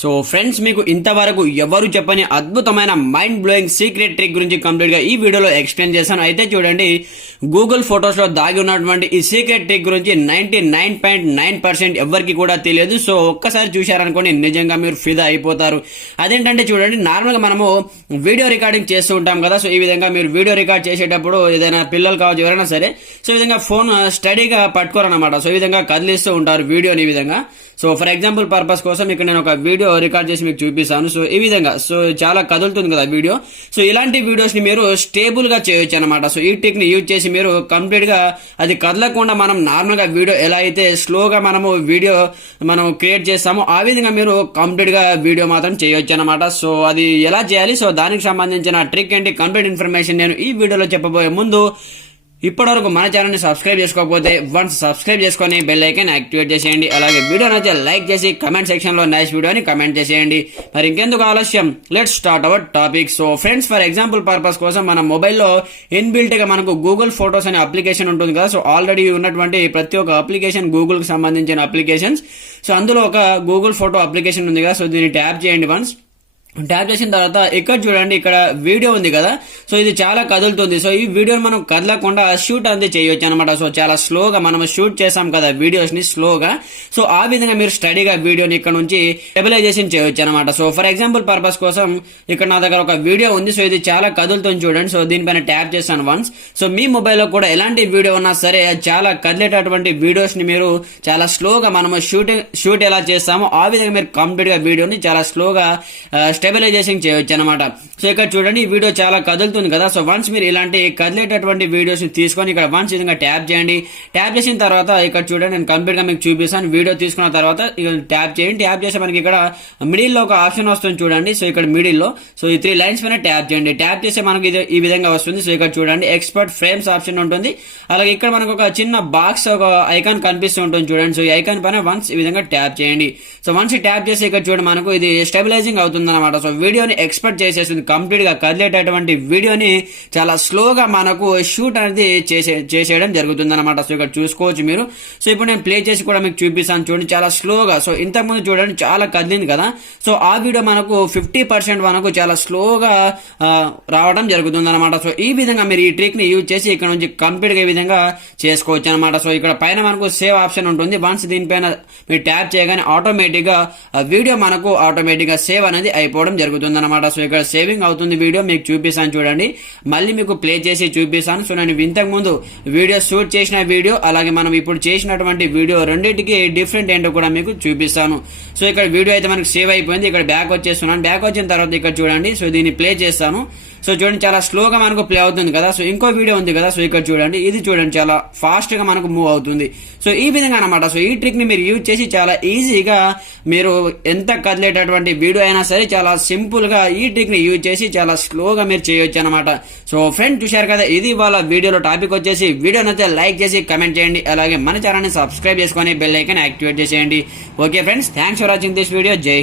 So friends, మీకు ఇంతవరకు ఎవరు చెప్పని అద్భుతమైన మైండ్ బ్లోయింగ్ సీక్రెట్ ట్రిక్ గురించి కంప్లీట్ గా ఈ వీడియోలో ఎక్స్ప్లెయిన్ చేశాను. అయితే చూడండి, గూగుల్ ఫొటోస్ లో దాగి ఉన్నటువంటి ఈ సీక్రెట్ ట్రిక్ గురించి 99.9% ఎవరికి కూడా తెలియదు. సో ఒక్కసారి చూశారనుకోండి, నిజంగా మీరు ఫిదా అయిపోతారు. అదేంటంటే చూడండి, నార్మల్ గా మనము వీడియో రికార్డింగ్ చేస్తూ ఉంటాం కదా. సో ఈ విధంగా మీరు వీడియో రికార్డ్ చేసేటప్పుడు ఏదైనా పిల్లలు కావచ్చు, ఎవరైనా సరే, సో ఈ విధంగా ఫోన్ స్టడీగా పట్టుకోరన్నమాట. సో ఈ విధంగా కదిలిస్తూ ఉంటారు వీడియోని ఈ విధంగా. సో ఫర్ ఎగ్జాంపుల్ పర్పస్ కోసం ఇక్కడ నేను ఒక వీడియో రికార్డ్ చేసి మీకు చూపిస్తాను. సో ఈ విధంగా సో చాలా కదులుతుంది కదా వీడియో. సో ఇలాంటి వీడియోస్ ని మీరు స్టేబుల్ గా చేయొచ్చు అనమాట. సో ఈ టెక్ ని యూజ్ చేసి మీరు కంప్లీట్ గా అది కదలకుండా మనం నార్మల్ గా వీడియో ఎలా అయితే స్లోగా మనము వీడియో మనం క్రియేట్ చేస్తామో ఆ విధంగా మీరు కంప్లీట్ గా వీడియో మాత్రం చేయొచ్చు అనమాట. సో అది ఎలా చేయాలి, సో దానికి సంబంధించిన ట్రిక్ ఏంటి, కంప్లీట్ ఇన్ఫర్మేషన్ నేను ఈ వీడియోలో చెప్పబోయే ముందు ఇప్పటివరకు మన ఛానల్ ని సబ్స్క్రైబ్ చేసుకోకపోతే వన్స్ సబ్స్క్రైబ్ చేసుకొని బెల్ ఐకాన్ యాక్టివేట్ చేసేయండి. అలాగే వీడియో నచ్చితే లైక్ చేసి కమెంట్ సెక్షన్ లో నైస్ వీడియో అని కమెంట్ చేసేయండి. మరి ఇంకెందుకు ఆలస్యం, let's start our topic. So friends, for example purpose కోసం మన మొబైల్లో ఇన్బిల్ట్ గా మనకు గూగుల్ ఫొటోస్ అనే అప్లికేషన్ ఉంటుంది కదా. సో ఆల్రెడీ ఉన్నటువంటి ప్రతి ఒక్క అప్లికేషన్ గూగుల్ కి సంబంధించిన అప్లికేషన్స్. సో అందులో ఒక గూగుల్ ఫోటో అప్లికేషన్ ఉంది కదా. సో దీన్ని ట్యాప్ చేయండి. వన్స్ ట్యాప్ చేసిన తర్వాత ఇక్కడ చూడండి, ఇక్కడ వీడియో ఉంది కదా. సో ఇది చాలా కదులుతుంది. సో ఈ వీడియోని మనం కదలకుండా షూట్ అంతే చేయొచ్చు అనమాట. సో చాలా స్లోగా మనం షూట్ చేసాం కదా వీడియోస్ ని స్లోగా. సో ఆ విధంగా మీరు స్టడీగా వీడియోని ఇక్కడ నుంచి స్టెబిలైజేషన్ చేయొచ్చు అనమాట. సో ఫర్ ఎగ్జాంపుల్ పర్పస్ కోసం ఇక్కడ నా దగ్గర ఒక వీడియో ఉంది. సో ఇది చాలా కదులుతుంది చూడండి. సో దీనిపైన ట్యాప్ చేస్తాను వన్స్. సో మీ మొబైల్లో కూడా ఎలాంటి వీడియో ఉన్నా సరే, చాలా కదిలేటటువంటి వీడియోస్ ని మీరు చాలా స్లోగా మనము షూట్ ఎలా చేస్తామో ఆ విధంగా మీరు కంప్లీట్ గా వీడియోని చాలా స్లోగా స్టెబిలైజేషన్ చేయొచ్చు అనమాట. సో ఇక్కడ చూడండి, ఈ వీడియో చాలా కదులుతుంది కదా. సో వన్స్ మీరు ఇలాంటి కదిలేటటువంటి వీడియోస్ ని తీసుకొని ఇక్కడ వన్స్ విధంగా ట్యాప్ చేయండి. ట్యాప్ చేసిన తర్వాత ఇక్కడ చూడండి, నేను కంప్లీట్ గా మీకు చూపిస్తాను. వీడియో తీసుకున్న తర్వాత ఇక ట్యాప్ చేయండి. ట్యాప్ చేస్తే మనకి ఇక్కడ మిడిల్ లో ఒక ఆప్షన్ వస్తుంది చూడండి. సో ఇక్కడ మిడిల్ లో సో ఈ 3 లైన్స్ పైన ట్యాప్ చేయండి. ట్యాప్ చేస్తే మనకి ఇది ఈ విధంగా వస్తుంది. సో ఇక్కడ చూడండి, ఎక్స్పర్ట్ ఫ్రేమ్స్ ఆప్షన్ ఉంటుంది. అలాగే ఇక్కడ మనకు ఒక చిన్న బాక్స్ ఒక ఐకాన్ కనిపిస్తూ ఉంటుంది చూడండి. సో ఈ ఐకాన్ పైన వన్స్ ఈ విధంగా ట్యాప్ చేయండి. సో వన్స్ ట్యాప్ చేసి ఇక్కడ చూడండి, మనకు ఇది స్టెబిలైజింగ్ అవుతుంది అనమాట. సో వీడియోని ఎక్స్పెక్ట్ చేసేస్తుంది, కంప్లీట్ గా కదిలేటటువంటి వీడియోని చాలా స్లోగా మనకు షూట్ అనేది చేసేయడం జరుగుతుంది అనమాట. సో ఇక్కడ చూసుకోవచ్చు మీరు. సో ఇప్పుడు నేను ప్లే చేసి కూడా మీకు చూపిస్తాను చూడండి, చాలా స్లోగా. సో ఇంతకుముందు చూడండి చాలా కదిలింది కదా. సో ఆ వీడియో మనకు 50% మనకు చాలా స్లోగా రావడం జరుగుతుంది అనమాట. సో ఈ విధంగా మీరు ఈ ట్రిక్ ని యూజ్ చేసి ఇక్కడ నుంచి కంప్లీట్ గా ఈ విధంగా చేసుకోవచ్చు అనమాట. సో ఇక్కడ పైన మనకు సేవ్ ఆప్షన్ ఉంటుంది. వన్స్ దీనిపైన మీరు ట్యాప్ చేయగానే ఆటోమేటిక్ గా వీడియో మనకు ఆటోమేటిక్ గా సేవ్ అనేది అయిపోవడం జరుగుతుంది అనమాట. సో ఇక్కడ సేవింగ్ అవుతుంది వీడియో, మీకు చూపిస్తాను చూడండి. మళ్ళీ మీకు ప్లే చేసి చూపిస్తాను. సో నేను ఇంతకు ముందు వీడియో షూట్ చేసిన వీడియో, అలాగే మనం ఇప్పుడు చేసినటువంటి వీడియో రెండింటికి డిఫరెంట్ ఏంటో కూడా మీకు చూపిస్తాను. సో ఇక్కడ వీడియో అయితే మనకు సేవ్ అయిపోయింది. ఇక్కడ బ్యాక్ వచ్చేస్తున్నాను. బ్యాక్ వచ్చిన తర్వాత ఇక్కడ చూడండి, సో దీన్ని ప్లే చేస్తాను. సో చూడండి, చాలా స్లోగా మనకు ప్లే అవుతుంది కదా. సో ఇంకో వీడియో ఉంది కదా. సో ఇక్కడ చూడండి, ఇది చూడండి చాలా ఫాస్ట్ గా మనకు మూవ్ అవుతుంది. సో ఈ విధంగా అనమాట. సో ఈ ట్రిక్ ని మీరు యూజ్ చేసి చాలా ఈజీగా మీరు ఎంత కదిలేటటువంటి వీడియో అయినా సరే చాలా సింపుల్ గా ఈ ట్రిక్ ని యూజ్ చేసి చాలా స్లోగా మీరు చేయొచ్చు అనమాట. సో ఫ్రెండ్, చూశారు కదా, ఇది వాళ్ళ వీడియోలో టాపిక్ వచ్చేసి. వీడియో నచ్చితే లైక్ చేసి కమెంట్ చేయండి. అలాగే మన ఛానల్ ని సబ్స్క్రైబ్ చేసుకొని బెల్ ఐకాన్ యాక్టివేట్ చేసేయండి. Okay friends, thanks for watching this video. జై